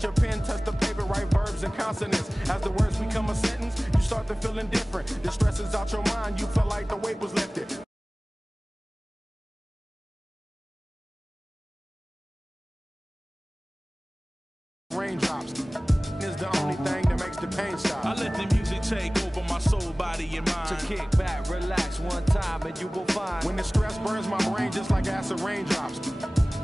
Your pen touch the paper, write verbs and consonants. As the words become a sentence, you start to feel indifferent. The stress is out your mind, you feel like the weight was lifted. Raindrops is the only thing that makes the pain stop. I let the music take over my soul, body, and mind. To kick back, relax one time, and you will find when the stress burns my brain just like acid raindrops.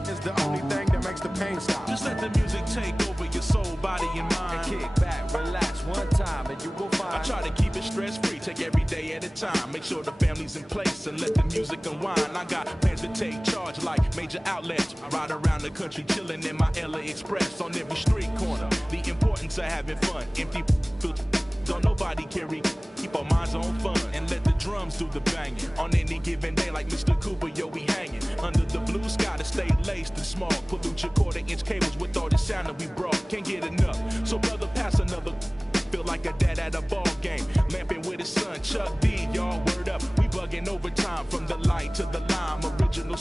It's the only thing that makes the pain stop. Just let the music take over your soul, body, and mind. And kick back, relax one time, and you will find. I try to keep it stress-free, take every day at a time. Make sure the family's in place and let the music unwind. I got plans to take charge like major outlets. Ride around the country chilling in my LA Express on every street corner. The importance of having fun. Empty don't nobody carry. Keep our minds on fun and let the drums do the banging. On any given day like Mr. Cooper, yo, we hanging. Under the blue sky to stay laced and small. Pollute your quarter-inch cables with all the sound that we brought. Can't get enough. So brother, pass another. Feel like a dad at a ball game. Lamping with his son, Chuck D, y'all word up. We bugging overtime from the light to the lime. Original.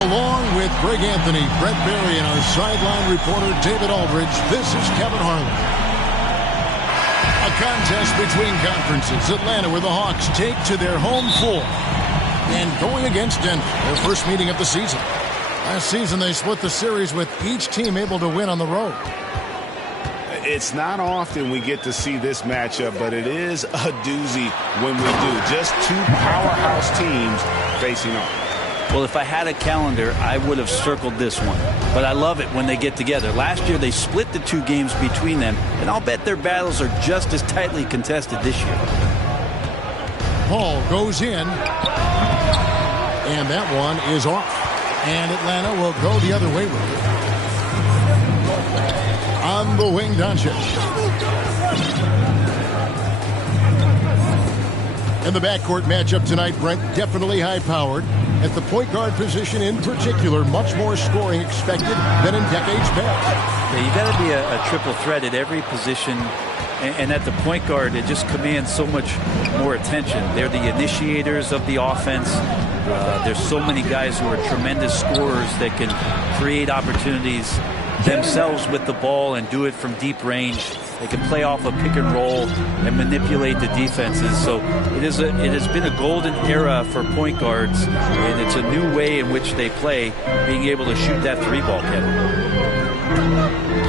Along with Greg Anthony, Brett Berry, and our sideline reporter David Aldridge, this is Kevin Harlan. A contest between conferences. Atlanta, where the Hawks take to their home floor. And going against Denver, their first meeting of the season. Last season, they split the series with each team able to win on the road. It's not often we get to see this matchup, but it is a doozy when we do. Just two powerhouse teams facing off. Well, if I had a calendar, I would have circled this one. But I love it when they get together. Last year, they split the two games between them, and I'll bet their battles are just as tightly contested this year. Paul goes in, and that one is off. And Atlanta will go the other way with it. On the wing, Doncic. And the backcourt matchup tonight, Brent, definitely high-powered. At the point guard position in particular, much more scoring expected than in decades past. Yeah, you got to be a triple threat at every position. And at the point guard, it just commands so much more attention. They're the initiators of the offense. There's so many guys who are tremendous scorers that can create opportunities themselves with the ball and do it from deep range. They can play off a pick and roll and manipulate the defenses. So it has been a golden era for point guards, and it's a new way in which they play, being able to shoot that three ball, Kevin.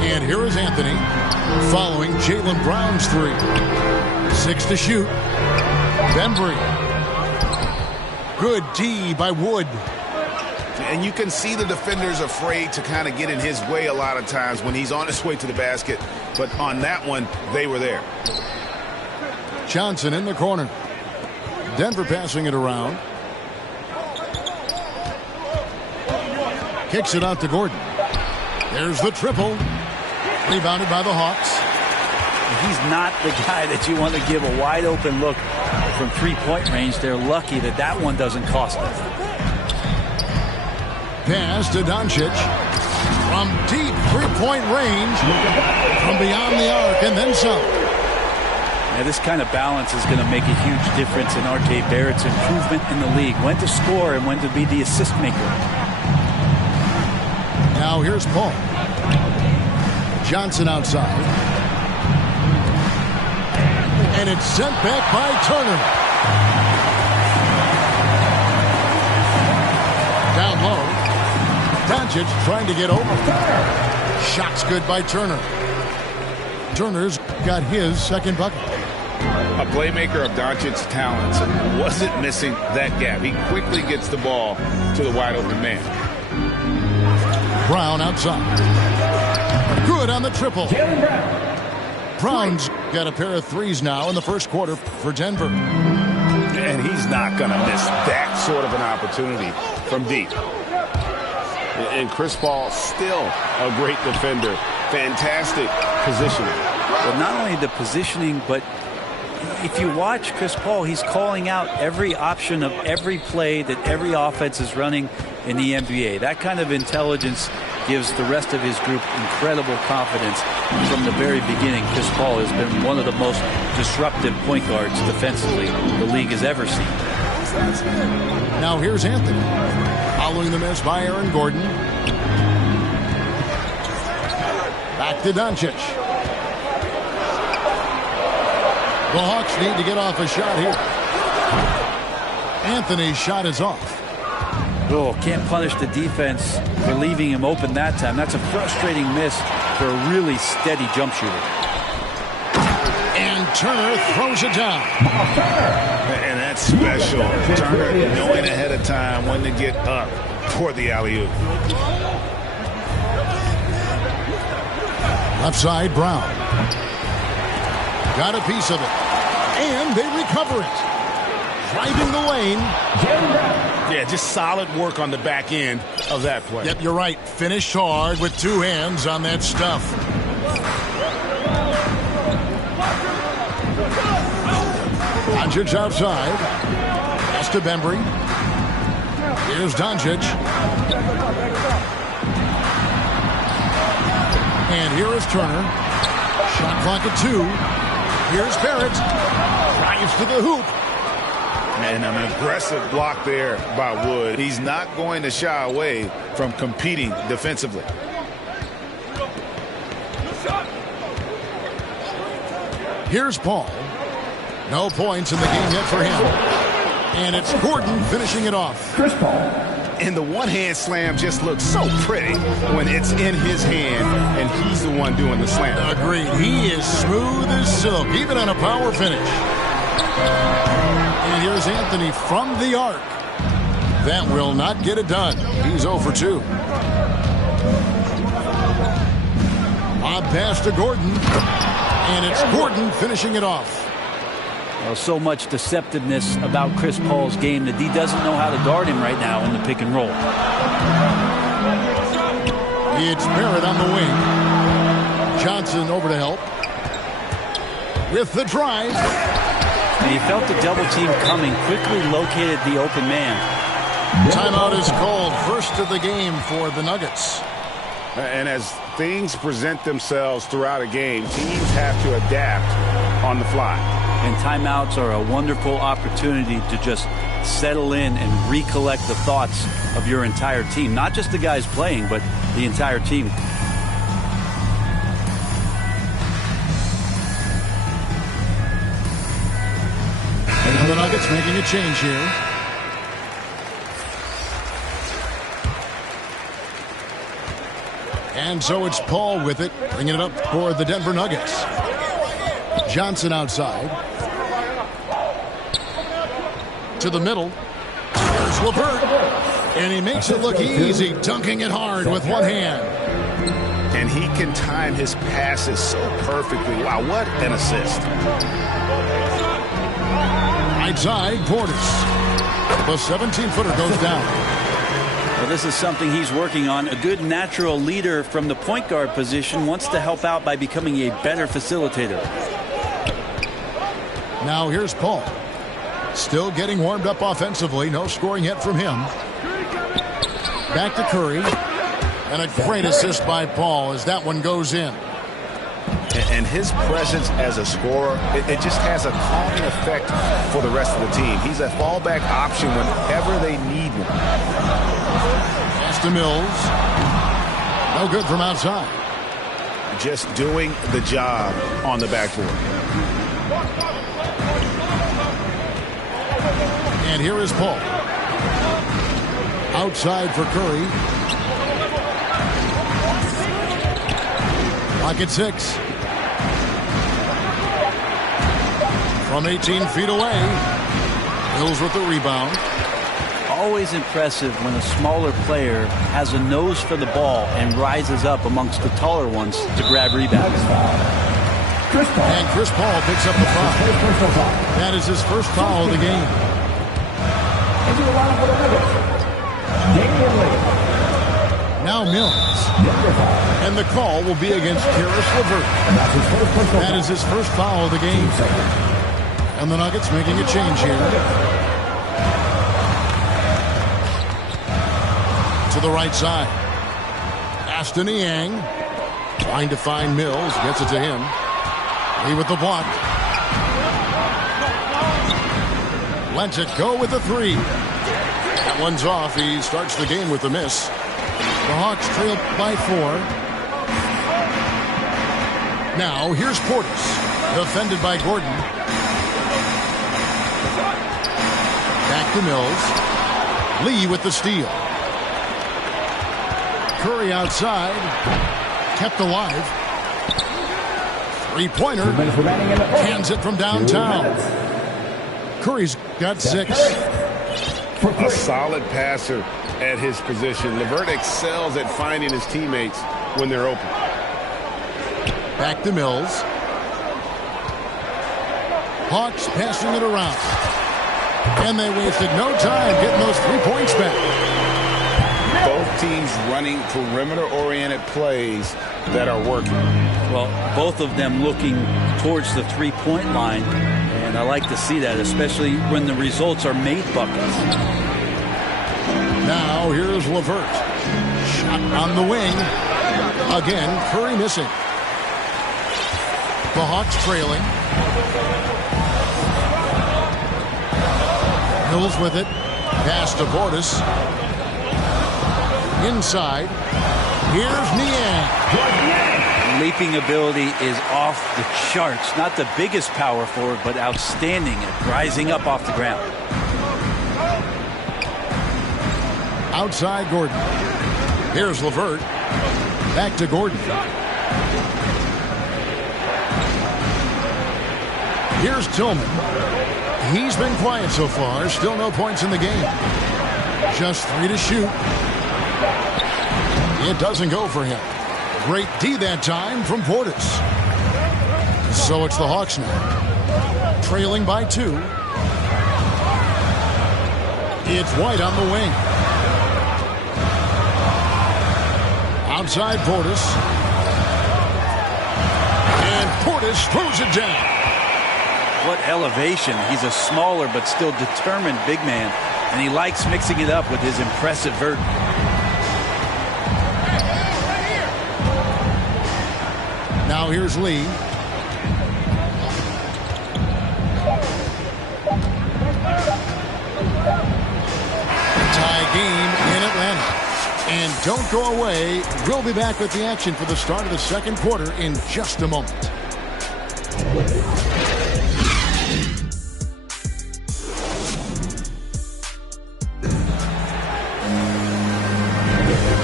And here is Anthony following Jaylen Brown's three. 6 to shoot. Bembry. Good D by Wood. And you can see the defenders afraid to kind of get in his way a lot of times when he's on his way to the basket. But on that one, they were there. Johnson in the corner. Denver passing it around. Kicks it out to Gordon. There's the triple. Rebounded by the Hawks. He's not the guy that you want to give a wide open look from three-point range. They're lucky that that one doesn't cost them. Pass to Doncic from deep three-point range, from beyond the arc, and then some. Now, this kind of balance is going to make a huge difference in R.J. Barrett's improvement in the league. When to score and when to be the assist maker. Now here's Paul. Johnson outside. And it's sent back by Turner. Down low. Doncic trying to get over. Shot's good by Turner. Turner's got his second bucket. A playmaker of Doncic's talents wasn't missing that gap. He quickly gets the ball to the wide open man. Brown outside. Good on the triple. Brown's got a pair of threes now in the first quarter for Denver. And he's not going to miss that sort of an opportunity from deep. And Chris Paul, still a great defender. Fantastic positioning. Well, not only the positioning, but if you watch Chris Paul, he's calling out every option of every play that every offense is running in the NBA. That kind of intelligence gives the rest of his group incredible confidence. From the very beginning, Chris Paul has been one of the most disruptive point guards defensively the league has ever seen. Now here's Anthony. Following the miss by Aaron Gordon. Back to Doncic. The Hawks need to get off a shot here. Anthony's shot is off. Oh, can't punish the defense for leaving him open that time. That's a frustrating miss for a really steady jump shooter. And Turner throws it down. And that's special. Turner knowing ahead of time when to get up for the alley-oop. Left side, Brown. Got a piece of it. And they recover it. Driving the lane. Yeah, just solid work on the back end of that play. Yep, you're right. Finished hard with two hands on that stuff. Doncic outside. Pass to Bembry. Here's Doncic. And here is Turner. Shot clock at 2. Here's Barrett. Drives to the hoop. And an aggressive block there by Wood. He's not going to shy away from competing defensively. Here's Paul. No points in the game yet for him. And it's Gordon finishing it off. Chris Paul. And the one-hand slam just looks so pretty when it's in his hand and he's the one doing the slam. Agreed. He is smooth as silk, even on a power finish. And here's Anthony from the arc. That will not get it done. He's 0 for 2. Lob pass to Gordon. And it's Gordon finishing it off. Well, so much deceptiveness about Chris Paul's game that he doesn't know how to guard him right now in the pick and roll. It's Barrett on the wing. Johnson over to help. With the drive. And he felt the double team coming, quickly located the open man. Timeout is called. First of the game for the Nuggets. And as things present themselves throughout a game, teams have to adapt on the fly. And timeouts are a wonderful opportunity to just settle in and recollect the thoughts of your entire team. Not just the guys playing, but the entire team. And the Nuggets making a change here. And so it's Paul with it, bringing it up for the Denver Nuggets. Johnson outside. To the middle. Here's LeVert. And he makes it look easy, dunking it hard with one hand. And he can time his passes so perfectly. Wow, what an assist. Right side, Portis. The 17-footer goes down. Well, this is something he's working on. A good natural leader from the point guard position wants to help out by becoming a better facilitator. Now here's Paul. Still getting warmed up offensively. No scoring yet from him. Back to Curry. And a great assist by Paul as that one goes in. And his presence as a scorer, it just has a calming effect for the rest of the team. He's a fallback option whenever they need one. Pass to Mills. No good from outside. Just doing the job on the backboard. And here is Paul. Outside for Curry. Pocket 6. From 18 feet away. Mills with the rebound. Always impressive when a smaller player has a nose for the ball and rises up amongst the taller ones to grab rebounds. And Chris Paul picks up the foul. That is his first foul of the game. Now Mills. And the call will be against Karis LeVert. That is his first foul of the game. And the Nuggets making a change here. To the right side. Aston Yang. Trying to find Mills. Gets it to him. Lee with the block. Lets it go with the three. That one's off. He starts the game with a miss. The Hawks trailed by 4. Now here's Portis. Defended by Gordon. Back to Mills. Lee with the steal. Curry outside. Kept alive. Three-pointer. Hands it from downtown. Curry's got 6. A solid passer at his position. LeVert excels at finding his teammates when they're open. Back to Mills. Hawks passing it around. And they wasted no time getting those 3 points back. Both teams running perimeter-oriented plays that are working. Well, both of them looking towards the three-point line. And I like to see that, especially when the results are made buckets. Now here's LeVert. Shot on the wing. Again, Curry missing. The Hawks trailing. Mills with it. Pass to Portis. Inside. Here's Niang. Leaping ability is off the charts. Not the biggest power forward, but outstanding at rising up off the ground. Outside Gordon. Here's LeVert. Back to Gordon. Here's Tillman. He's been quiet so far. Still no points in the game. Just 3 to shoot. It doesn't go for him. Great D that time from Portis. So it's the Hawks now. Trailing by 2. It's White on the wing. Outside Portis. And Portis throws it down. What elevation. He's a smaller but still determined big man. And he likes mixing it up with his impressive vert. Now here's Lee. Tie game in Atlanta. And don't go away. We'll be back with the action for the start of the second quarter in just a moment.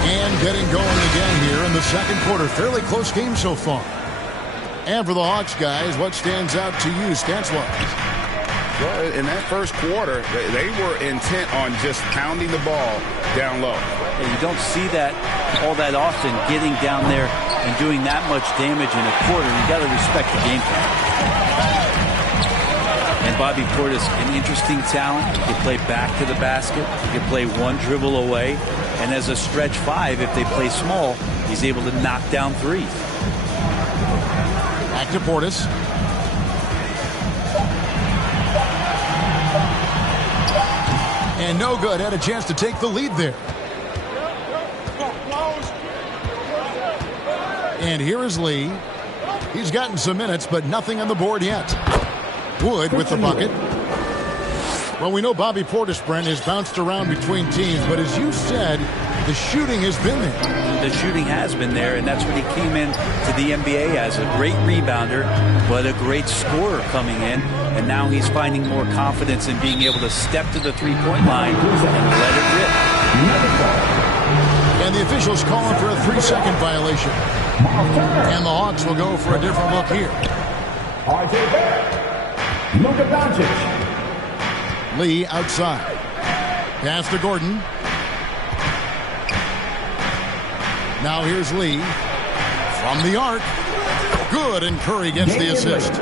And getting going again here in the second quarter. Fairly close game so far. And for the Hawks guys, what stands out to you stats-wise? Well, in that first quarter, they were intent on just pounding the ball down low. And you don't see that all that often, getting down there and doing that much damage in a quarter. You got to respect the game plan. And Bobby Portis, an interesting talent. He can play back to the basket. He can play one dribble away. And as a stretch 5, if they play small, he's able to knock down threes. Back to Portis. And no good. Had a chance to take the lead there. And here is Lee. He's gotten some minutes, but nothing on the board yet. Wood with the bucket. Well, we know Bobby Portis, Brent, has bounced around between teams, but as you said, the shooting has been there. The shooting has been there, and that's what he came in to the NBA as, a great rebounder, but a great scorer coming in. And now he's finding more confidence in being able to step to the three-point line and let it rip. And the officials calling for a 3-second violation. And the Hawks will go for a different look here. Lee outside. Pass to Gordon. Now here's Lee. From the arc. Good, and Curry gets the assist.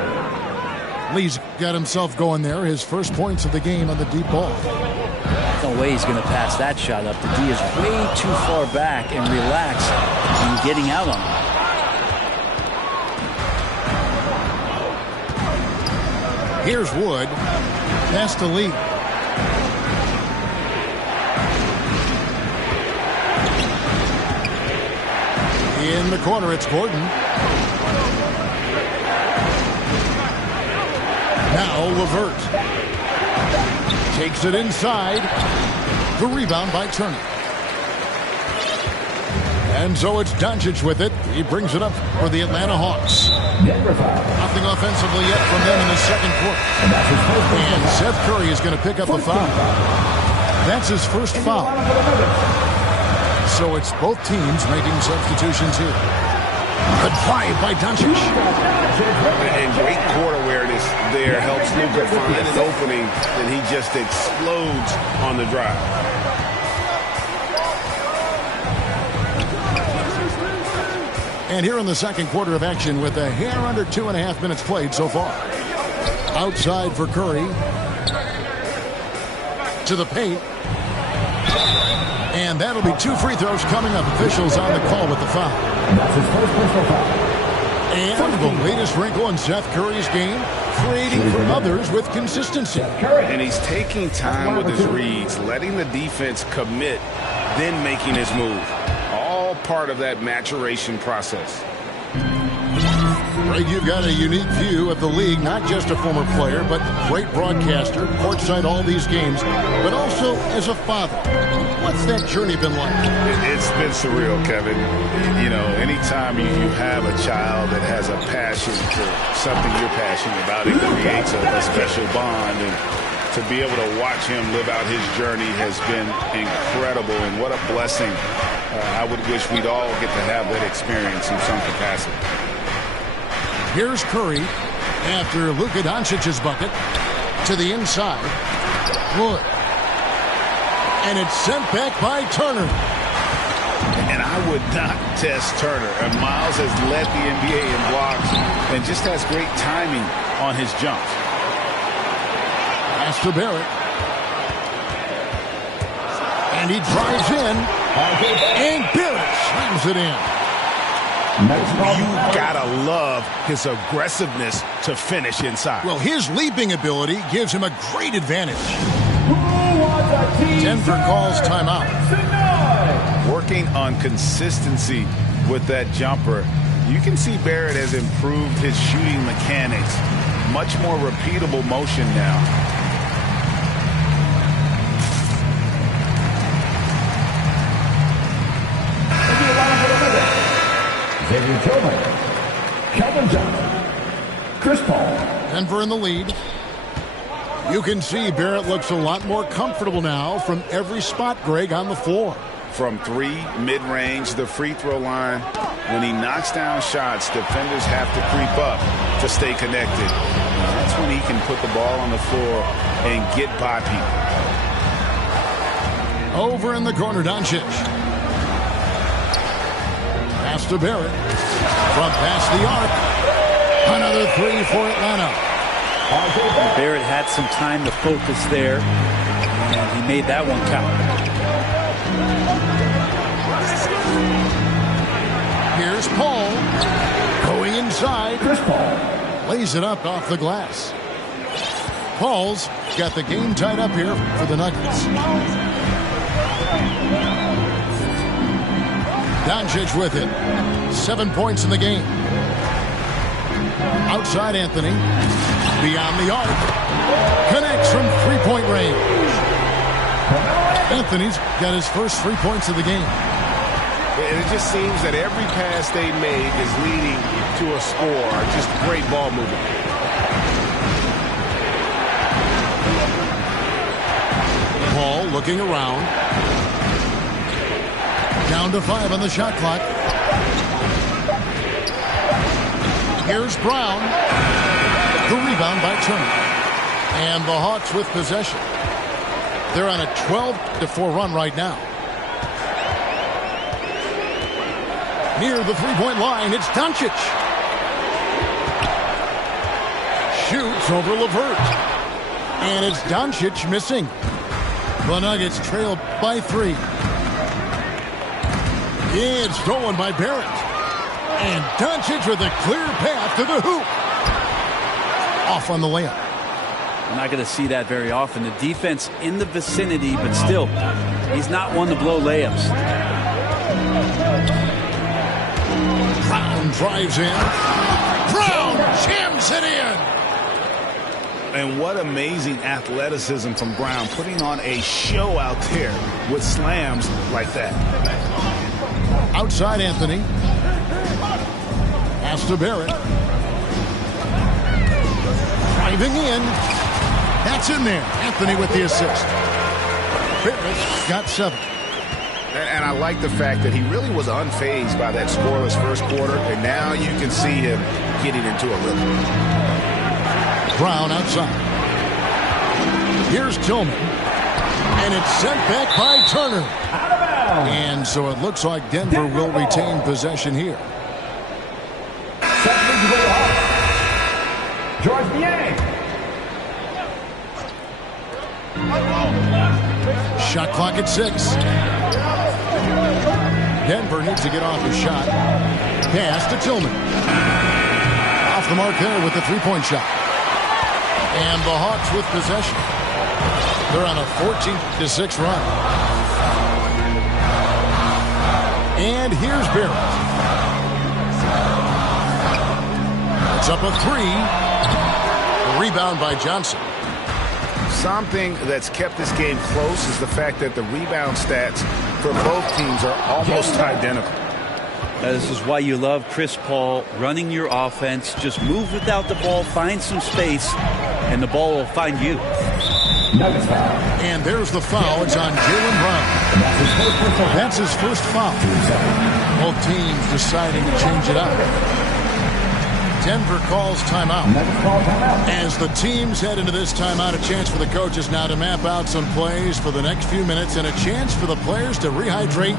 Lee's got himself going there. His first points of the game on the deep ball. There's no way he's going to pass that shot up. The D is way too far back and relaxed and getting out on him. Here's Wood. Pass to Lee. In the corner, it's Gordon. Now Levert. Takes it inside. The rebound by Turner. And so it's Doncic with it. He brings it up for the Atlanta Hawks. Nothing offensively yet from them in the second quarter. And Seth Curry is going to pick up a foul. That's his first foul. So it's both teams making substitutions here. Good drive by Doncic. And great court awareness there helps Luka find an opening, and he just explodes on the drive. And here in the second quarter of action with a hair under 2.5 minutes played so far. Outside for Curry. To the paint. And that'll be 2 free throws coming up. Officials on the call with the foul. That's his first personal foul. And the latest wrinkle in Seth Curry's game, creating for others with consistency. And he's taking time with his reads, letting the defense commit, then making his move. All part of that maturation process. Greg, you've got a unique view of the league, not just a former player, but great broadcaster, courtside all these games, but also as a father. What's that journey been like? It's been surreal, Kevin. You know, anytime you have a child that has a passion for something you're passionate about, it creates a special bond. And to be able to watch him live out his journey has been incredible. And what a blessing. I would wish we'd all get to have that experience in some capacity. Here's Curry after Luka Doncic's bucket to the inside. Wood. And it's sent back by Turner. And I would not test Turner. And Miles has led the NBA in blocks and just has great timing on his jumps. Pass to Barrett. And he drives in. And Barrett slams it in. You gotta love his aggressiveness to finish inside. Well, his leaping ability gives him a great advantage. Denver calls timeout. Working on consistency with that jumper. You can see Barrett has improved his shooting mechanics. Much more repeatable motion now. Chris Paul. Denver in the lead. You can see Barrett looks a lot more comfortable now from every spot, Greg, on the floor. From 3, mid-range, the free throw line. When he knocks down shots, defenders have to creep up to stay connected. And that's when he can put the ball on the floor and get by people. Over in the corner, Doncic. Pass to Barrett. From past the arc. Another 3 for Atlanta. Barrett had some time to focus there, and he made that one count. Here's Paul. Going inside. Chris Paul. Lays it up off the glass. Paul's got the game tied up here for the Nuggets. Doncic with it. 7 points in the game. Outside Anthony. Beyond the arc. Connects from three-point range. Anthony's got his first 3 points of the game. And it just seems that every pass they made is leading to a score. Just great ball movement. Paul looking around. Down to 5 on the shot clock. Here's Brown. The rebound by Turner. And the Hawks with possession. They're on a 12-4 run right now. Near the three-point line, it's Doncic. Shoots over Levert. And it's Doncic missing. The Nuggets trail by 3. It's stolen by Barrett. And Doncic with a clear path to the hoop. Off on the layup. We're not going to see that very often. The defense in the vicinity, but still, he's not one to blow layups. Brown drives in. Brown jams it in. And what amazing athleticism from Brown, putting on a show out there with slams like that. Outside Anthony. Pass to Barrett. Driving in. That's in there. Anthony with the assist. Barrett got 7. And I like the fact that he really was unfazed by that scoreless first quarter, and now you can see him getting into a rhythm. Brown outside. Here's Tillman. And it's sent back by Turner. And so it looks like Denver will retain possession here. Shot clock at 6. Denver needs to get off his shot. Pass to Tillman. Off the mark there with the three-point shot. And the Hawks with possession. They're on a 14-6 run. And here's Barrett. It's up a 3. Rebound by Johnson. Something that's kept this game close is the fact that the rebound stats for both teams are almost identical. This is why you love Chris Paul running your offense. Just move without the ball, find some space, and the ball will find you. And there's the foul. It's on Jaylen Brown. That's his first foul. Both teams deciding to change it up. Denver calls timeout. As the teams head into this timeout, a chance for the coaches now to map out some plays for the next few minutes and a chance for the players to rehydrate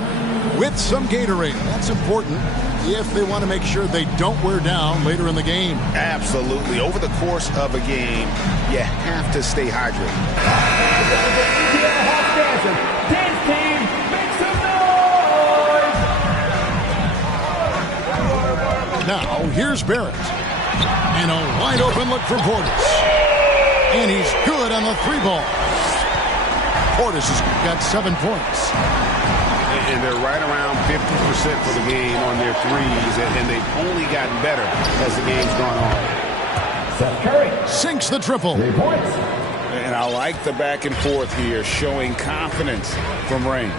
with some Gatorade. That's important if they want to make sure they don't wear down later in the game. Absolutely. Over the course of a game, you have to stay hydrated. Now, here's Barrett. And a wide open look for Portis. And he's good on the 3-ball. Portis has got 7 points. And they're right around 50% for the game on their threes. And they've only gotten better as the game's gone on. Seth Curry Sinks the triple. 3 points. And I like the back and forth here, showing confidence from range.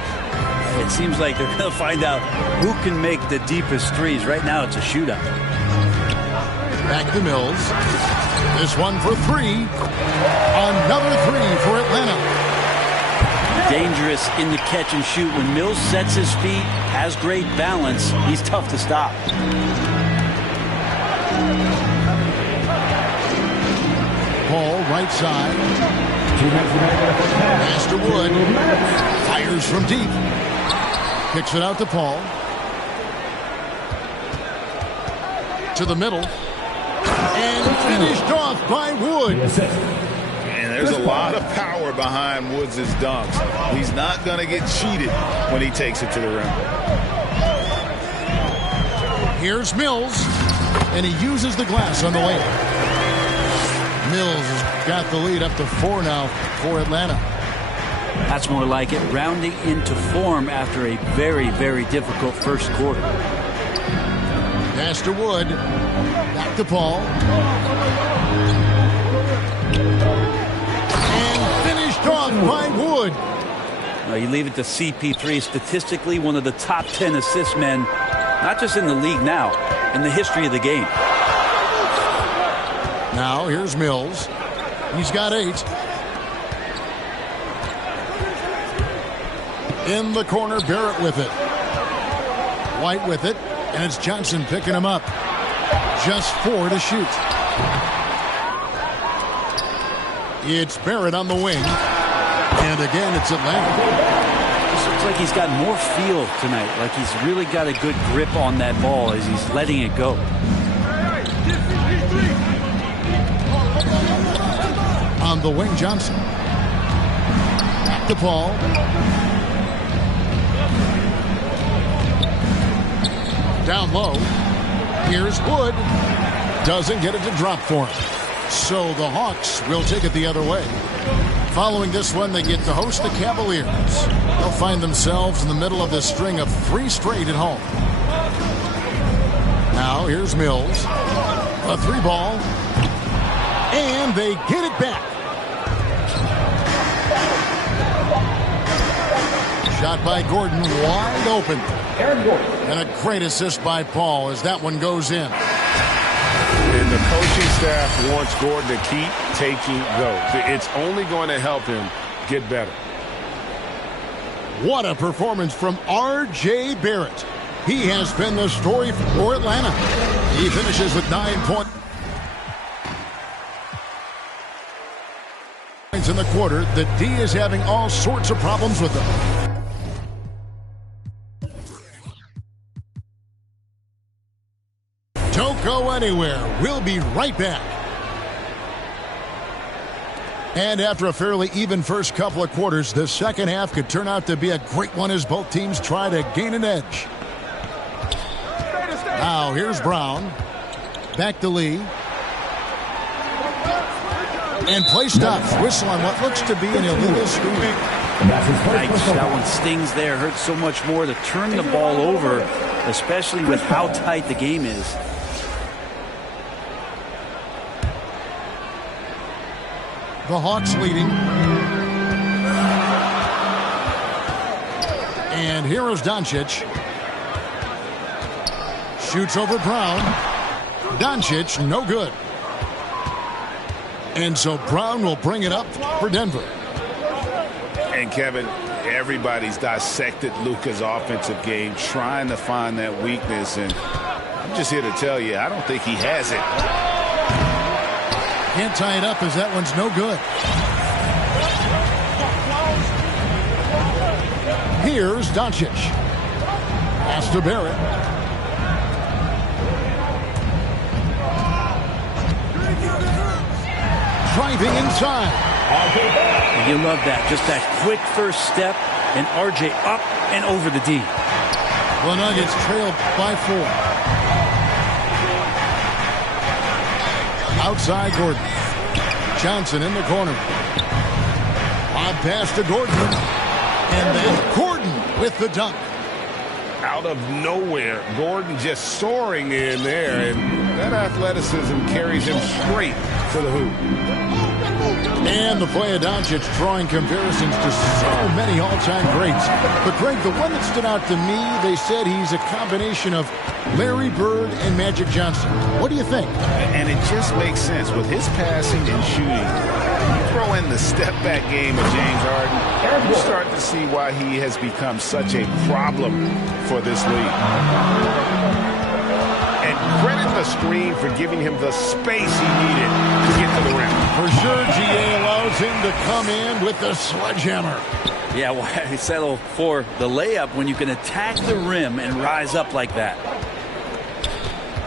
It seems like they're going to find out who can make the deepest threes. Right now, it's a shootout. Back to Mills. This one for 3. Another 3 for Atlanta. Dangerous in the catch and shoot. When Mills sets his feet, has great balance, he's tough to stop. Paul, right side. Pass to Wood. Fires from deep. Kicks it out to Paul. To the middle. And finished off by Wood. And there's a lot of power behind Woods' dunks. He's not going to get cheated when he takes it to the rim. Here's Mills. And he uses the glass on the way. Mills has got the lead up to 4 now for Atlanta. That's more like it, rounding into form after a very, very difficult first quarter. Pass to Wood. Back to Paul. And finished off by Wood. You leave it to CP3, statistically one of the top 10 assist men, not just in the league now, in the history of the game. Now here's Mills. He's got 8. In the corner, Barrett with it. White with it, and it's Johnson picking him up. Just 4 to shoot. It's Barrett on the wing. And again, it's Atlanta. This looks like he's got more feel tonight, like he's really got a good grip on that ball as he's letting it go. On the wing, Johnson. Back to Paul. Down low. Here's Wood. Doesn't get it to drop for him. So the Hawks will take it the other way. Following this one, they get to host the Cavaliers. They'll find themselves in the middle of this string of 3 straight at home. Now here's Mills. A 3-ball. And they get it back. Shot by Gordon, wide open. And a great assist by Paul as that one goes in. And the coaching staff wants Gordon to keep taking those. It's only going to help him get better. What a performance from R.J. Barrett. He has been the story for Atlanta. He finishes with 9 points in the quarter. The D is having all sorts of problems with them. Don't go anywhere. We'll be right back. And after a fairly even first couple of quarters, the second half could turn out to be a great one as both teams try to gain an edge. Now here's Brown. Back to Lee. And play stops. Whistle on what looks to be an illegal screen. That one stings there. Hurts so much more to turn the ball over, especially with how tight the game is. The Hawks leading. And here is Doncic. Shoots over Brown. Doncic, no good. And so Brown will bring it up for Denver. And Kevin, everybody's dissected Luka's offensive game, trying to find that weakness. And I'm just here to tell you, I don't think he has it. Can't tie it up as that one's no good. Here's Doncic. Pass to Barrett. Driving inside. You love that. Just that quick first step, and RJ up and over the D. The Nuggets trail by 4. Outside Gordon. Johnson in the corner. Lob pass to Gordon. And then Gordon with the dunk. Out of nowhere, Gordon just soaring in there, and that athleticism carries him straight to the hoop. And the play of Doncic drawing comparisons to so many all-time greats. But Greg, the one that stood out to me, they said he's a combination of Larry Bird and Magic Johnson. What do you think? And it just makes sense. With his passing and shooting, you throw in the step-back game of James Harden, you start to see why he has become such a problem for this league. And credit the screen for giving him the space he needed to get to the rim. For sure, GA allows him to come in with the sledgehammer. Yeah, why settle for the layup when you can attack the rim and rise up like that?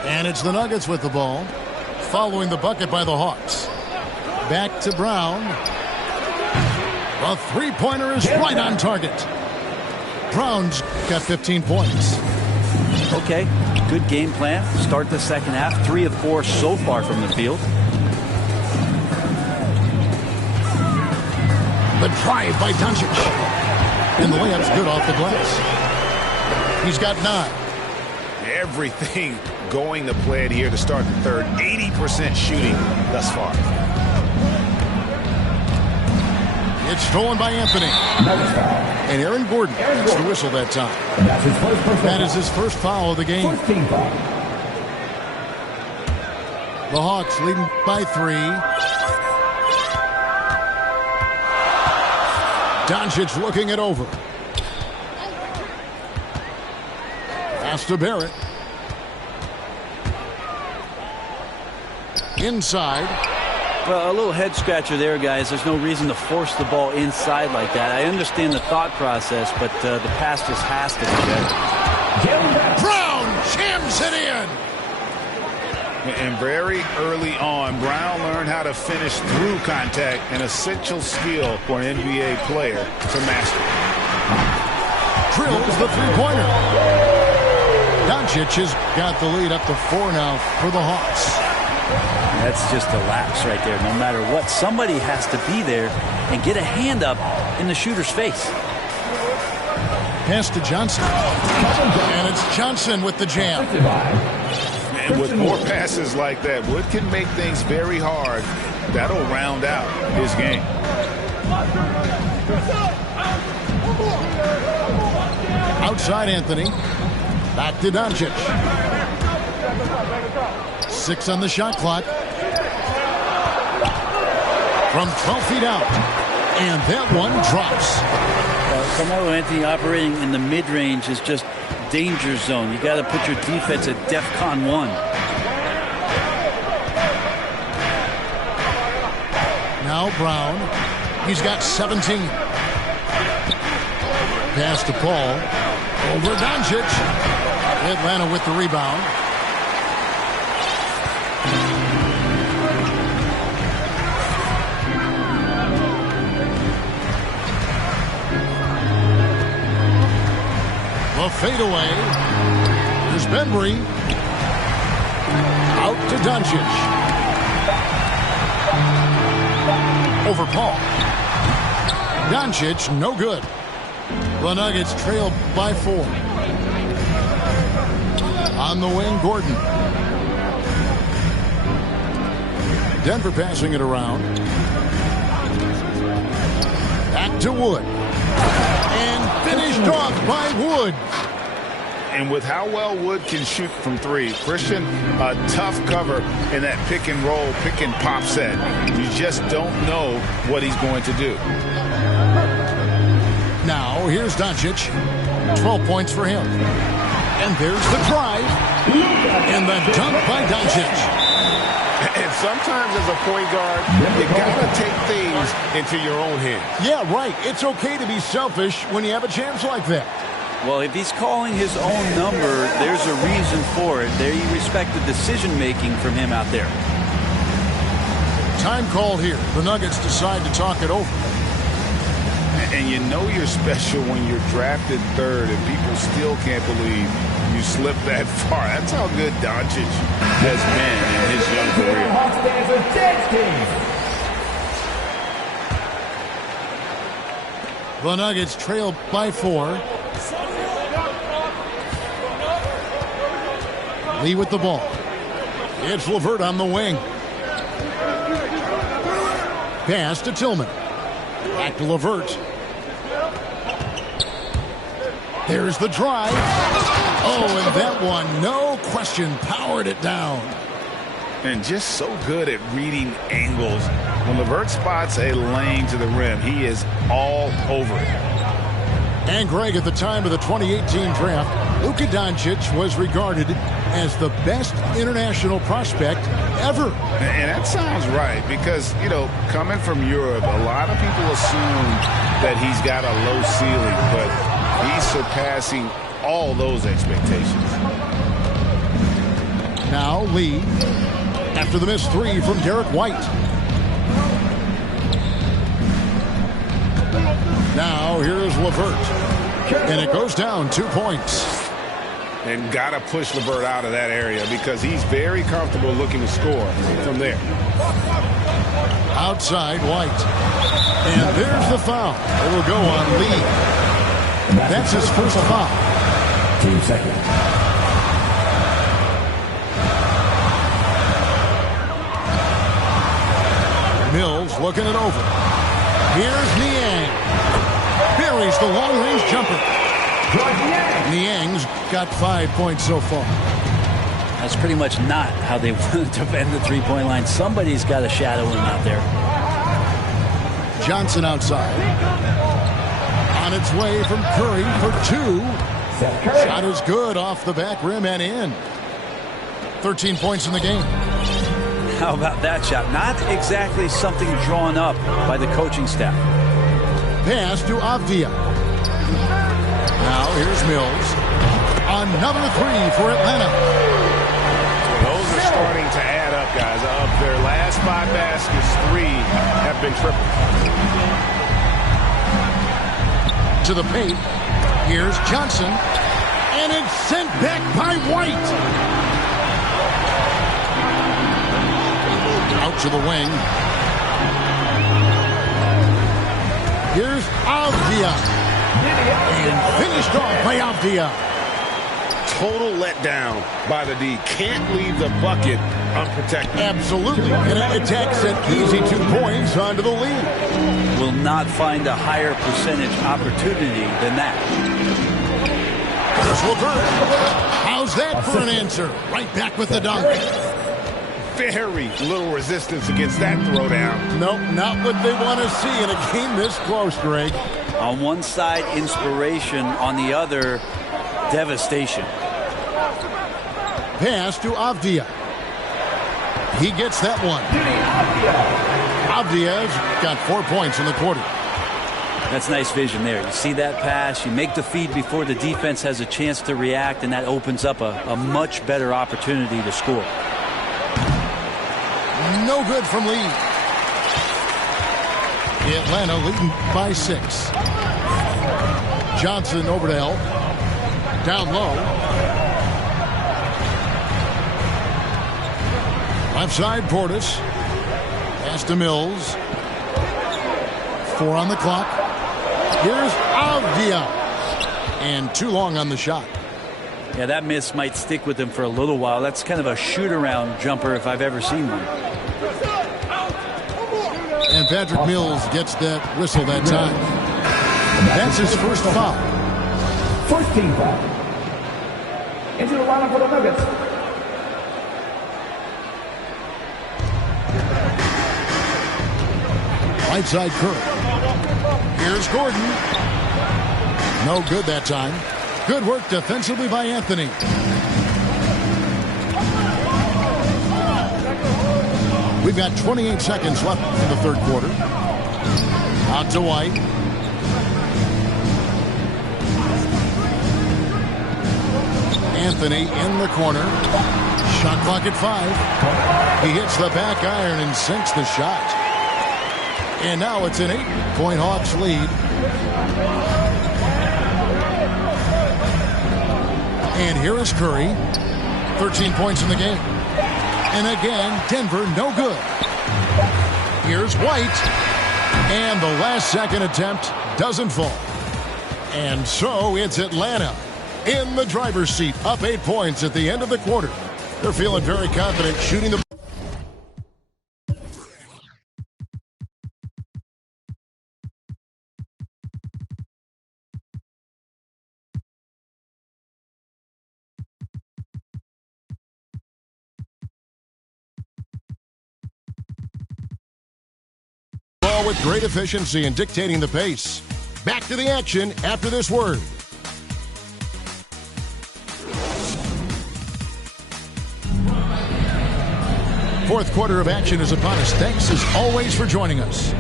And it's the Nuggets with the ball, following the bucket by the Hawks. Back to Brown. The three-pointer is right on target. Brown's got 15 points. Okay, good game plan. Start the second half. 3 of 4 so far from the field. The drive by Doncic. And the layup's good off the glass. He's got 9. Everything going to plan here to start the third. 80% shooting thus far. It's stolen by Anthony. And Aaron Gordon gets the whistle that time. That is his first foul of the game. The Hawks leading by 3. Doncic looking it over. Pass to Barrett. Inside. Well, a little head scratcher there, guys. There's no reason to force the ball inside like that. I understand the thought process, but the pass just has to be better. Brown jams it in. And very early on, Brown learned how to finish through contact, an essential skill for an NBA player to master. Drills the three-pointer. Doncic has got the lead up to 4 now for the Hawks. That's just a lapse right there. No matter what, somebody has to be there and get a hand up in the shooter's face. Pass to Johnson. And it's Johnson with the jam. And with more passes like that, Wood can make things very hard. That'll round out his game. Outside Anthony. Back to Doncic. 6 on the shot clock. From 12 feet out. And that one drops. Carmelo Anthony operating in the mid-range is just danger zone. You got to put your defense at DEFCON 1. Now Brown. He's got 17. Pass to Paul. Over Doncic. Atlanta with the rebound. The fadeaway. There's Bembry. Out to Doncic. Over Paul. Doncic, no good. The Nuggets trail by 4. On the wing, Gordon. Denver passing it around. Back to Wood. And finished off by Wood. And with how well Wood can shoot from 3, Christian, a tough cover in that pick and roll, pick and pop set. You just don't know what he's going to do. Now, here's Doncic. 12 points for him. And there's the drive. And the dunk by Doncic. And sometimes as a point guard, you got to take things into your own hands. Yeah, right. It's okay to be selfish when you have a chance like that. Well, if he's calling his own number, there's a reason for it. There you respect the decision-making from him out there. Time call here. The Nuggets decide to talk it over. And you know you're special when you're drafted 3rd and people still can't believe you slipped that far. That's how good Doncic has been in his young career. The Nuggets trail by 4. Lee with the ball. It's LeVert on the wing. Pass to Tillman. Back to LeVert. There's the drive. Oh, and that one, no question, powered it down. And just so good at reading angles. When LeVert spots a lane to the rim, he is all over it. And Greg, at the time of the 2018 draft, Luka Doncic was regarded as the best international prospect ever. And that sounds right because, you know, coming from Europe, a lot of people assume that he's got a low ceiling, but he's surpassing all those expectations. Now Lee, after the missed 3 from Derek White. Now here's LeVert. And it goes down 2 points. And got to push LeVert out of that area because he's very comfortable looking to score from there. Outside White. And there's the foul. It will go on Lee. That's his first foul. Team second. Mills looking it over. Here's Niang. Buries the long-range jumper. Niang's got 5 points so far. That's pretty much not how they want to defend the three-point line. Somebody's got to shadow him out there. Johnson outside. On its way from Curry for 2. Shot is good off the back rim and in. 13 points in the game. How about that shot? Not exactly something drawn up by the coaching staff. Pass to Avdia. Now here's Mills. Another 3 for Atlanta. Those are starting to add up, guys. Of their last 5 baskets, 3 have been triples. To the paint. Here's Johnson. And it's sent back by White. Out to the wing. Here's Avdia. And finished off by Avdia. Total letdown by the D. Can't leave the bucket unprotected. Absolutely. And it takes an easy 2 points onto the lead. Will not find a higher percentage opportunity than that. This will hurt. How's that for an answer? Right back with the dunk. Very little resistance against that throwdown. Nope, not what they want to see in a game this close, Greg. On one side, inspiration. On the other, devastation. Pass to Avdia. He gets that one. Avdia's got 4 points in the quarter. That's nice vision there. You see that pass, you make the feed before the defense has a chance to react, and that opens up a much better opportunity to score. No good from Lee. Atlanta leading by 6. Johnson over to help. Down low. Left side, Portis. Pass to Mills. 4 on the clock. Here's Avdia. And too long on the shot. Yeah, that miss might stick with him for a little while. That's kind of a shoot-around jumper if I've ever seen one. And Patrick Mills gets that whistle that time. That's his first foul. First team foul. Into the lineup for the Nuggets. Right side, Kirk. Here's Gordon. No good that time. Good work defensively by Anthony. We've got 28 seconds left in the third quarter. Out to White. Anthony in the corner. Shot clock at 5. He hits the back iron and sinks the shot. And now it's an 8-point Hawks lead. And here is Curry. 13 points in the game. And again, Denver no good. Here's White. And the last second attempt doesn't fall. And so it's Atlanta in the driver's seat, up 8 points at the end of the quarter. They're feeling very confident shooting the ball with great efficiency and dictating the pace. Back to the action after this word. Fourth quarter of action is upon us. Thanks as always for joining us.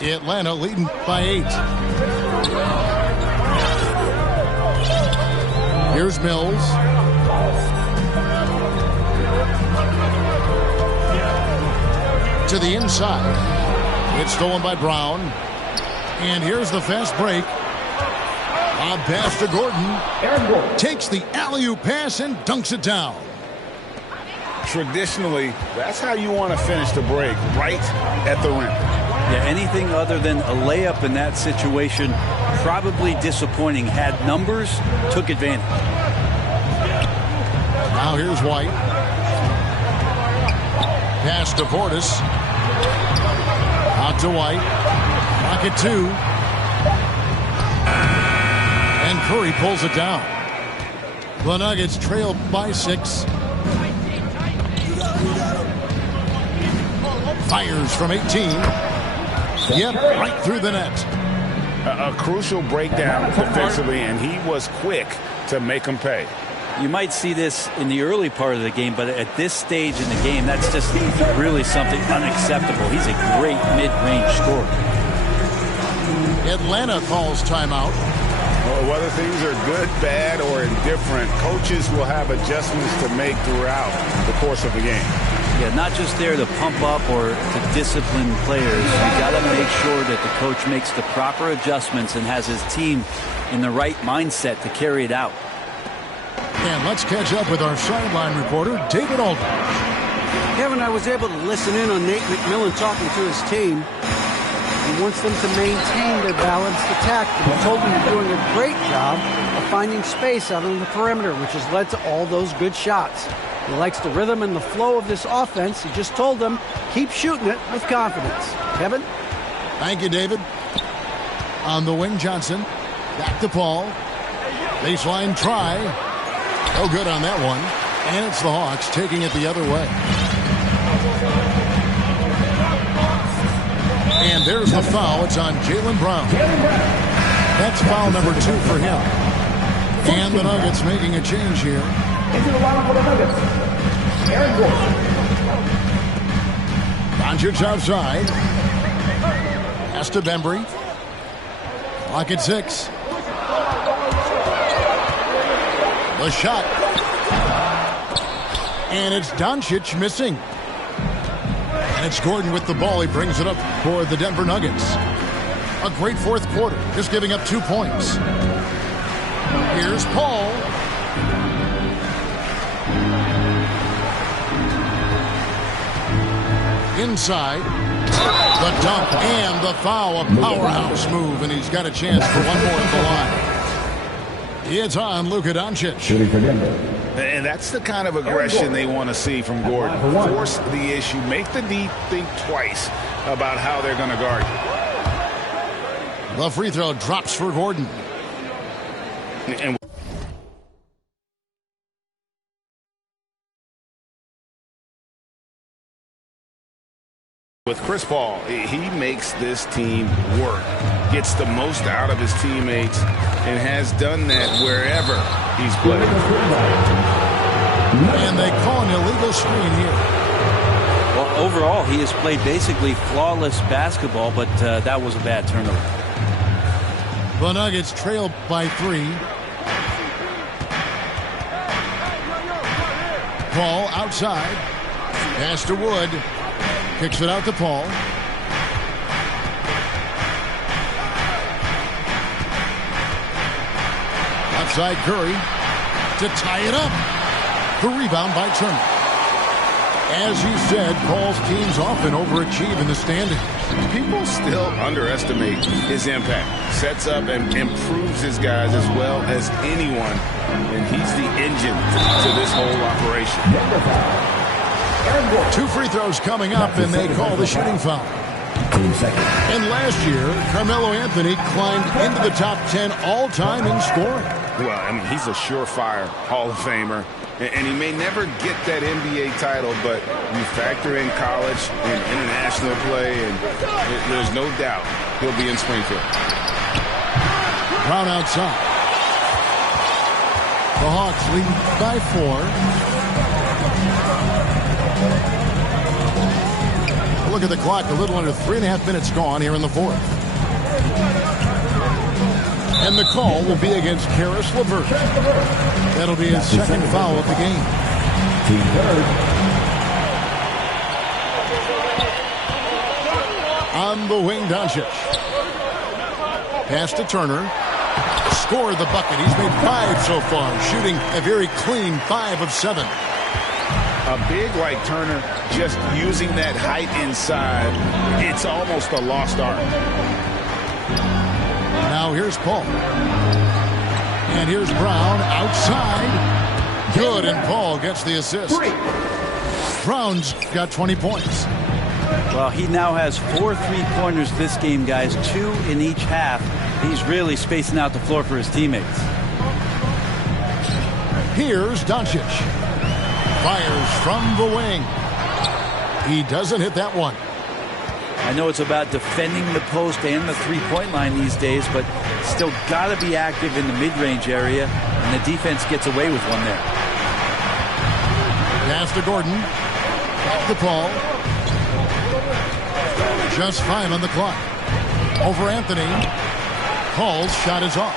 Atlanta leading by 8. Here's Mills. To the inside. It's stolen by Brown. And here's the fast break. A pass to Gordon. Takes the alley-oop pass and dunks it down. Traditionally, that's how you want to finish the break, right at the rim. Yeah, anything other than a layup in that situation, probably disappointing. Had numbers, took advantage. Now here's White. Pass to Portis. Out to White. Pocket 2. And Curry pulls it down. The Nuggets trail by 6. Fires from 18. Yep, right through the net. A crucial breakdown defensively, and he was quick to make them pay. You might see this in the early part of the game, but at this stage in the game, that's just really something unacceptable. He's a great mid-range scorer. Atlanta calls timeout. Whether things are good, bad, or indifferent, coaches will have adjustments to make throughout the course of the game. Yeah, not just there to pump up or to discipline players. You got to make sure that the coach makes the proper adjustments and has his team in the right mindset to carry it out. And let's catch up with our sideline reporter, David Aldridge. Kevin, I was able to listen in on Nate McMillan talking to his team. He wants them to maintain their balanced attack. He told them they're doing a great job of finding space out on the perimeter, which has led to all those good shots. He likes the rhythm and the flow of this offense. He just told them, keep shooting it with confidence. Kevin? Thank you, David. On the wing, Johnson. Back to Paul. Baseline try. No good on that one. And it's the Hawks taking it the other way. And there's the foul. It's on Jaylen Brown. That's foul number 2 for him. And the Nuggets making a change here. Into the lineup for the Nuggets, Aaron Gordon. Doncic outside. Pass to Bembry. Clock at 6. The shot. And it's Doncic missing. And it's Gordon with the ball. He brings it up for the Denver Nuggets. A great fourth quarter, just giving up 2 points. Here's Paul. Inside. The dunk and the foul. A powerhouse move, and he's got a chance for one more at the line. It's on Luka Doncic. And that's the kind of aggression they want to see from Gordon. Force the issue. Make the D think twice about how they're going to guard you. The free throw drops for Gordon. And with Chris Paul, he makes this team work, gets the most out of his teammates, and has done that wherever he's played. And they call an illegal screen here. Well, overall, he has played basically flawless basketball, but that was a bad turnover. The Nuggets trail by 3. Paul outside. Pass to Wood. Kicks it out to Paul. Outside Curry to tie it up. The rebound by Turner. As you said, Paul's teams often overachieve in the standings. People still underestimate his impact. Sets up and improves his guys as well as anyone. And he's the engine to this whole operation. 2 free throws coming up, and they call the shooting foul. And last year, Carmelo Anthony climbed into the top 10 all-time in scoring. Well, I mean, he's a surefire Hall of Famer. And he may never get that NBA title, but you factor in college and international play, and there's no doubt he'll be in Springfield. Brown outside. The Hawks lead by 4. Look at the clock, a little under 3.5 minutes gone here in the 4th. And the call will be against Karis LeVert. That'll be his second foul of the game. Team third. On the wing, Doncic. Pass to Turner. Scored the bucket. He's made 5 so far, shooting a very clean 5 of 7. A big like Turner, just using that height inside, it's almost a lost art. Now here's Paul. And here's Brown outside. Good, and Paul gets the assist. Brown's got 20 points. Well, he now has 4 3-pointers this game, guys. 2 in each half. He's really spacing out the floor for his teammates. Here's Doncic. Fires from the wing. He doesn't hit that one. I know it's about defending the post and the three-point line these days, but still got to be active in the mid-range area, and the defense gets away with one there. Pass to Gordon. Back to Paul. Just 5 on the clock. Over Anthony. Paul's shot is off.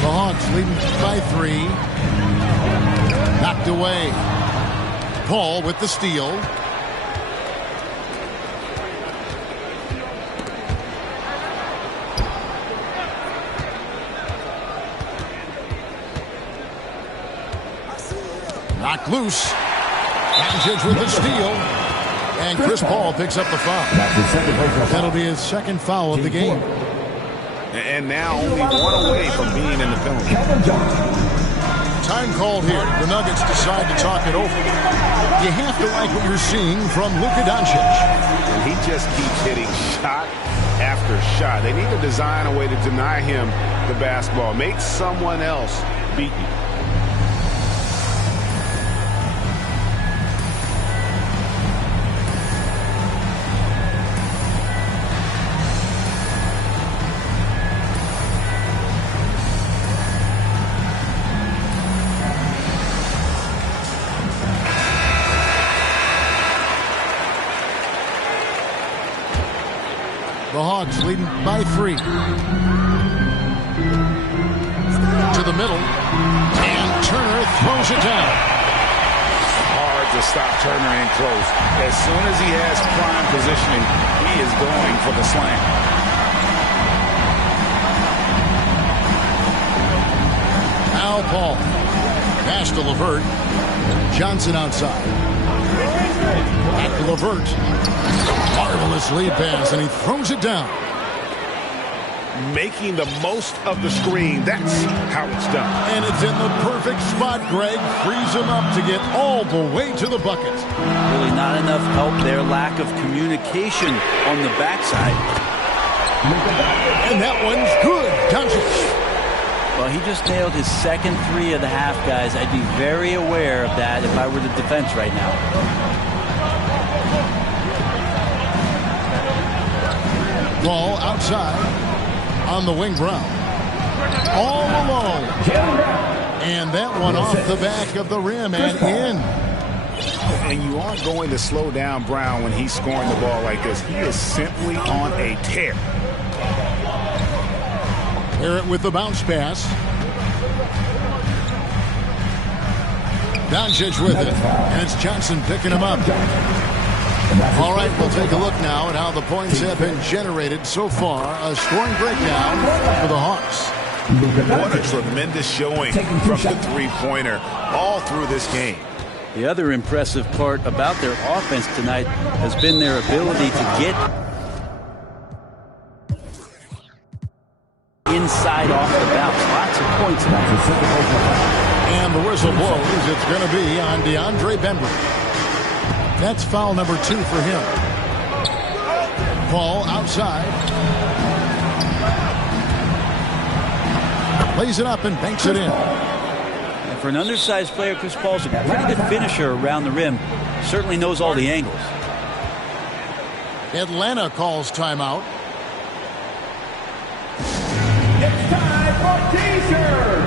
The Hawks leading by 3. Knocked away. Paul with the steal. Knocked loose. Doncic with the steal. And Chris Paul picks up the foul. That'll be his second foul of the game. And now only one away from being in the penalty. Time called here. The Nuggets decide to talk it over. You have to like what you're seeing from Luka Doncic. And he just keeps hitting shot after shot. They need to design a way to deny him the basketball. Make someone else beat you. The Hawks leading by 3. To the middle. And Turner throws it down. Hard to stop Turner in close. As soon as he has prime positioning, he is going for the slam. Now Paul. Pass to LeVert. Johnson outside. Back to LeVert. Marvelous lead pass, and he throws it down. Making the most of the screen. That's how it's done. And it's in the perfect spot, Greg. Frees him up to get all the way to the bucket. Really not enough help there. Lack of communication on the backside. And that one's good. Doncic. Well, he just nailed his second 3 of the half, guys. I'd be very aware of that if I were the defense right now. Ball outside on the wing. Brown all alone, and that one off the back of the rim and in. And you aren't going to slow down Brown when he's scoring the ball like this. He is simply on a tear. Barrett with the bounce pass. Doncic with it, and it's Johnson picking him up. All right, we'll take a look now at how the points have been generated so far. A scoring breakdown for the Hawks. What a tremendous showing from the three-pointer all through this game. The other impressive part about their offense tonight has been their ability to get inside off the bounce. Lots of points tonight. And the whistle blows. It's going to be on DeAndre Bembry. That's foul number 2 for him. Paul outside. Plays it up and banks it in. And for an undersized player, Chris Paul's a pretty good finisher around the rim. Certainly knows all the angles. Atlanta calls timeout. It's time for T-shirts.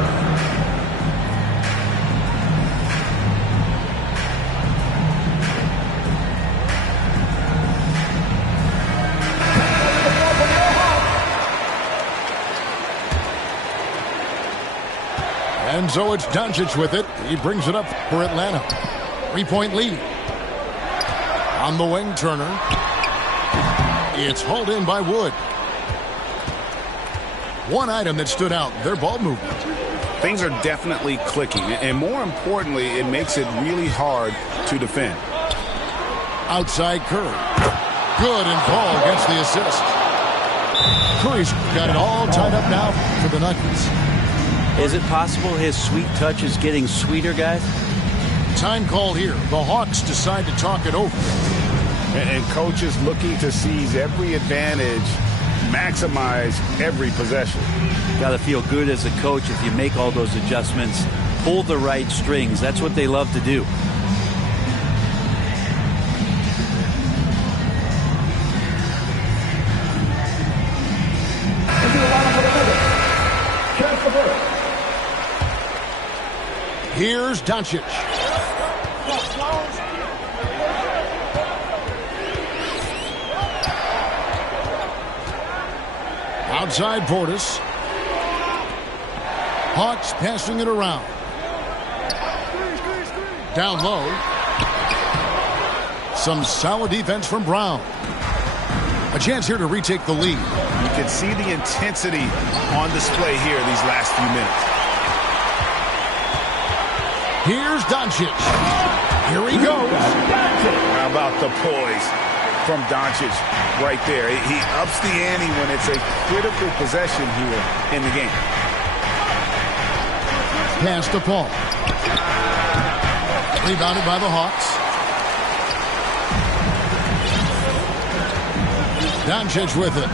And so it's Doncic with it. He brings it up for Atlanta. 3-point lead. On the wing, Turner. It's hauled in by Wood. One item that stood out, their ball movement. Things are definitely clicking, and more importantly, it makes it really hard to defend. Outside Curry. Good, and Paul gets the assist. Curry's got it all tied up now for the Nuggets. Is it possible his sweet touch is getting sweeter, guys? Time called here. The Hawks decide to talk it over. And coach is looking to seize every advantage, maximize every possession. Got to feel good as a coach if you make all those adjustments, pull the right strings. That's what they love to do. Here's Doncic. Outside Portis. Hawks passing it around. Down low. Some solid defense from Brown. A chance here to retake the lead. You can see the intensity on display here these last few minutes. Here's Doncic. Here he goes. How about the poise from Doncic right there? He ups the ante when it's a critical possession here in the game. Pass to Paul. Rebounded by the Hawks. Doncic with it.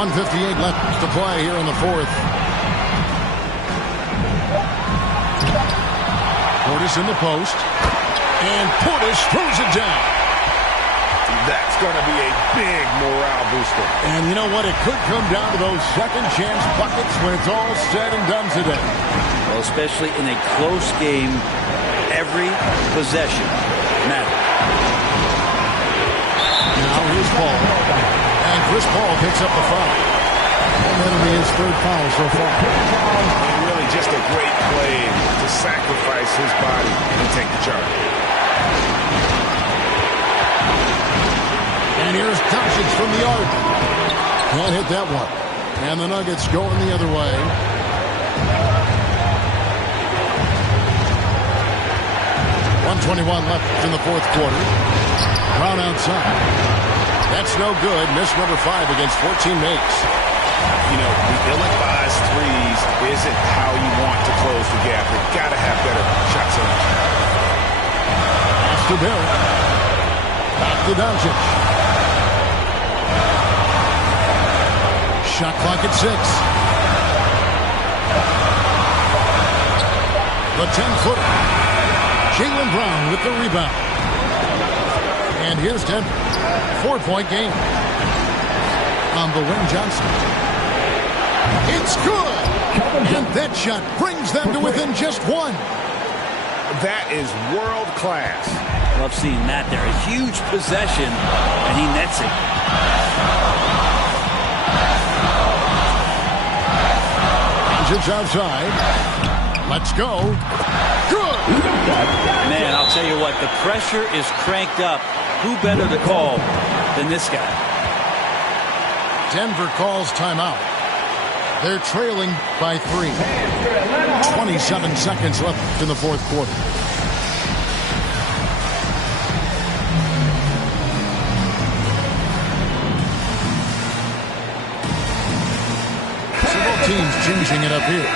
.158 left to play here in the fourth. Portis in the post. And Portis throws it down. That's going to be a big morale booster. And you know what? It could come down to those second chance buckets when it's all said and done today. Well, especially in a close game, every possession matters. Now here's Paul. And Chris Paul picks up the foul. And that'll be his third foul so far. And really just a great play to sacrifice his body and take the charge. And here's Doncic from the arc. Can't hit that one. And the Nuggets going the other way. .121 left in the fourth quarter. Brown outside. That's no good. Miss number 5 against 14 makes. You know, the ill-advised threes isn't how you want to close the gap. You've got to have better shots on it. Pass to Barrett. Back to Doncic. Shot clock at 6. The 10-footer. Jaylen Brown with the rebound. And here's Denver. 4-point game. On the wing, Johnson. It's good! And that shot brings them to within just 1. That is world class. Love seeing that there. A huge possession, and he nets it. It's outside. Let's go. Good! Man, I'll tell you what, the pressure is cranked up. Who better to call than this guy? Denver calls timeout. They're trailing by 3. 27 seconds left in the fourth quarter. So both teams changing it up here.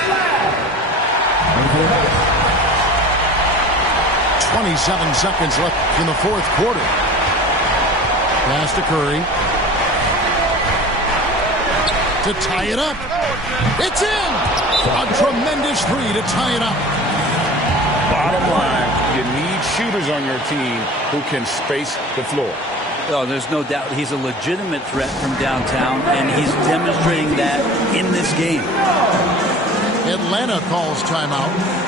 27 seconds left in the fourth quarter. Pass to Curry. To tie it up. It's in! A tremendous 3 to tie it up. Bottom line, you need shooters on your team who can space the floor. Oh, there's no doubt he's a legitimate threat from downtown, and he's demonstrating that in this game. Atlanta calls timeout.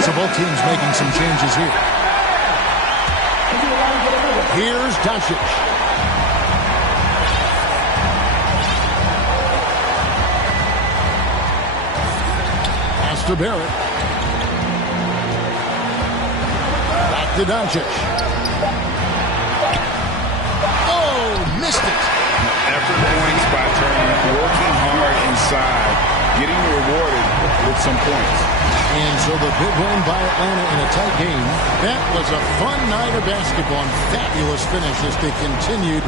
So both teams making some changes here. Here's Doncic. Pass to Barrett. Back to Doncic. Oh, missed it. Effort points by Turner, working hard inside, getting rewarded with some points. And so the big win by Atlanta in a tight game. That was a fun night of basketball and fabulous finish as they continued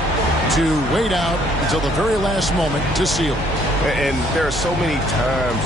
to wait out until the very last moment to seal it. And there are so many times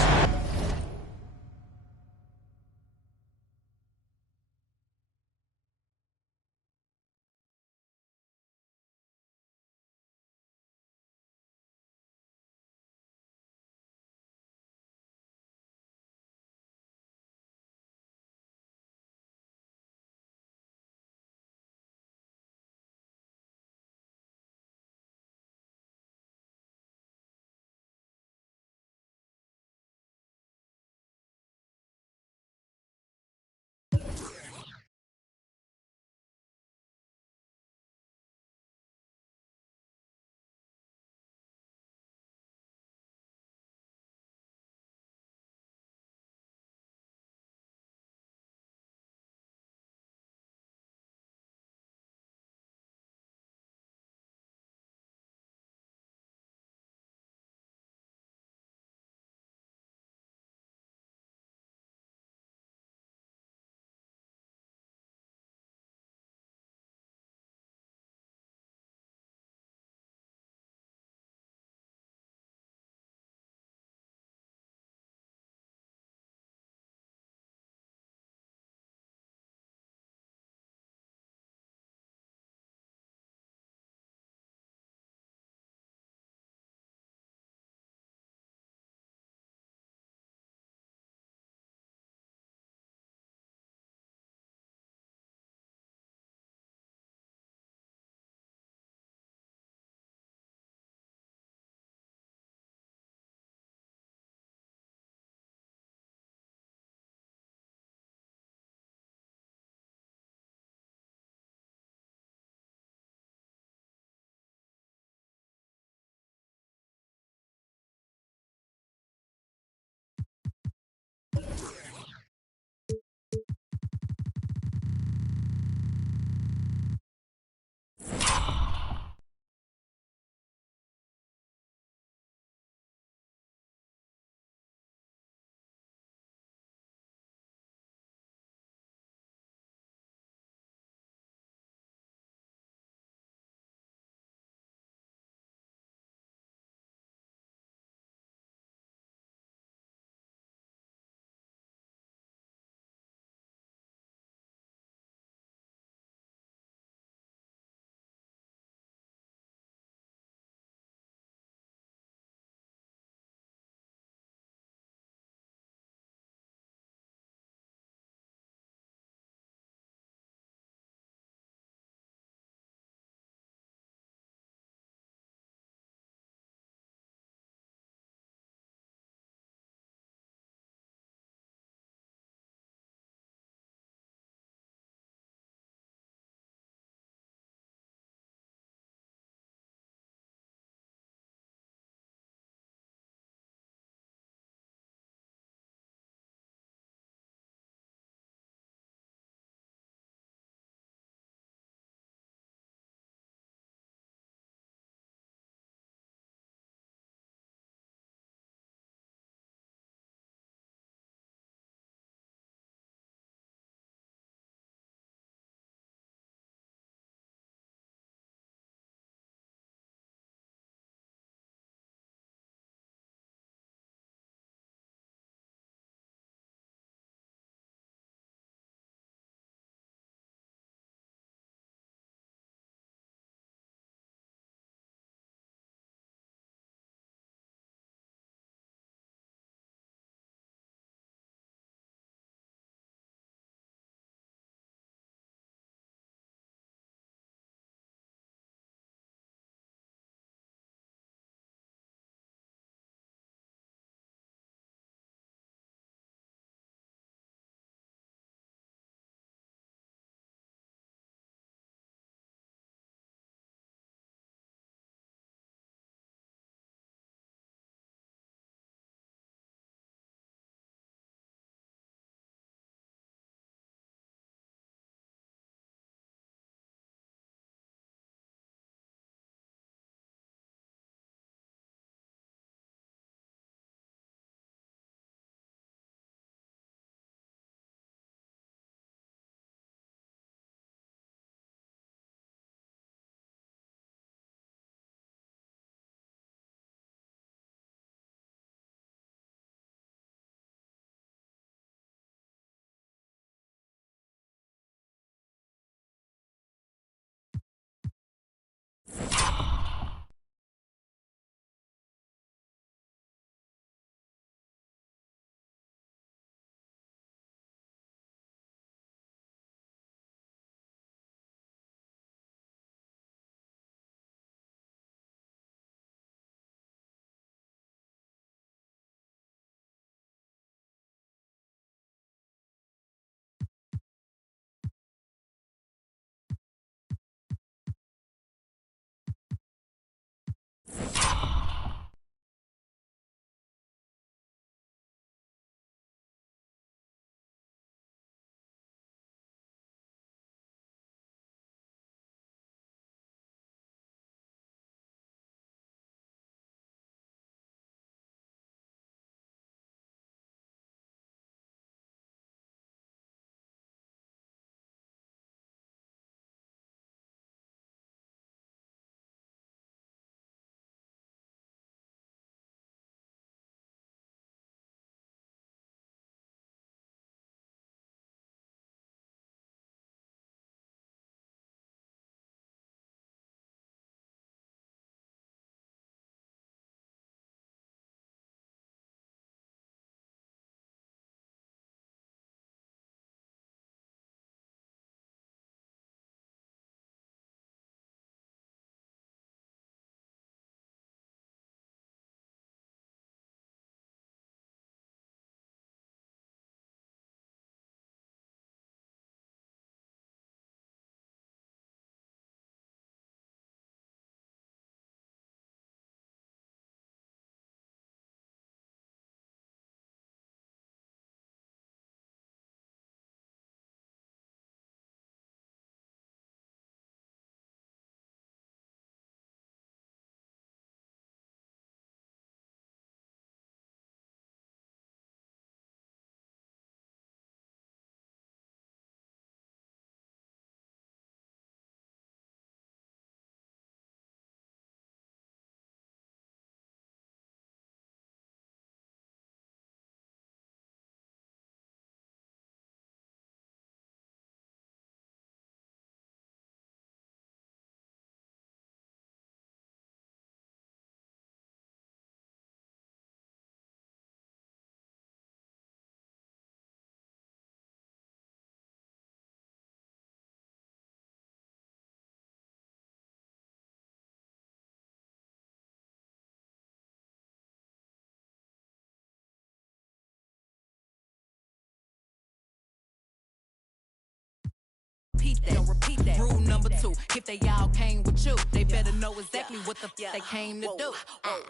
Don't repeat that. Rule number 2, if they all came with you, they better know exactly what the they came to do.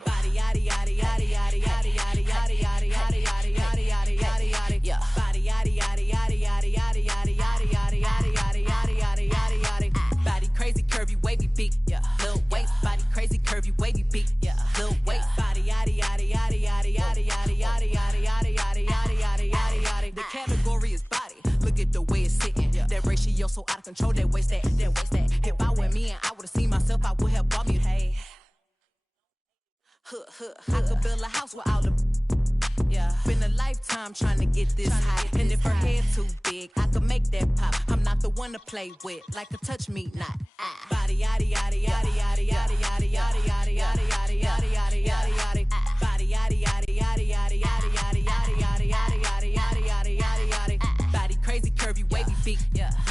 Body yaddy yaddy yaddy yaddy yaddy yaddy yaddy yaddy yaddy yaddy yaddy yaddy yaddy yaddy. Body yaddy yaddy yaddy yaddy yaddy yaddy yaddy yaddy yaddy yaddy yaddy yaddy yaddy yaddy. Body crazy, curvy, wavy, big. Little waist, body crazy, curvy, wavy, big. Little waist, body yaddy yaddy yaddy yaddy yaddy yaddy yaddy yaddy yaddy yaddy yaddy yaddy yaddy yaddy. The category is body. Look at the way it's sitting. That ratio so out of control. That waist that. If I were me and I would've seen myself, I would have bought me. Hey, I could build a house with all the. Been a lifetime trying to get this high. And if her head too big, I could make that pop. I'm not the one to play with, like a touch me not. Body yaddy yaddy yaddy yaddy yaddy yaddy yaddy yaddy yaddy yaddy yaddy yaddy yaddy yaddy. Body yaddy yaddy yaddy yaddy yaddy yaddy yaddy yaddy yaddy yaddy yaddy yaddy yaddy yaddy. Body crazy, curvy, wavy, big.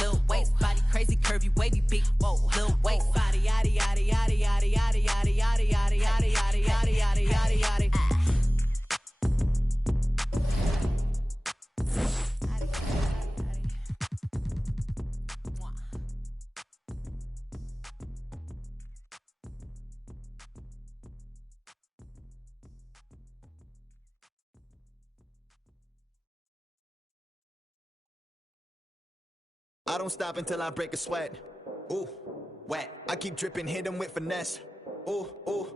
Little waist, body crazy, curvy, wavy, big. Little waist, body yaddy yaddy yaddy yaddy yaddy yaddy yaddy yaddy yaddy yaddy yaddy yaddy yaddy yaddy. I don't stop until I break a sweat. Ooh, wet. I keep dripping, hit 'em with finesse. Ooh,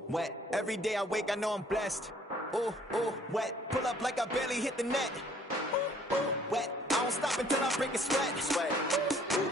wet. Every day I wake, I know I'm blessed. Ooh, wet. Pull up like I barely hit the net. Ooh, wet. I don't stop until I break a sweat. Ooh,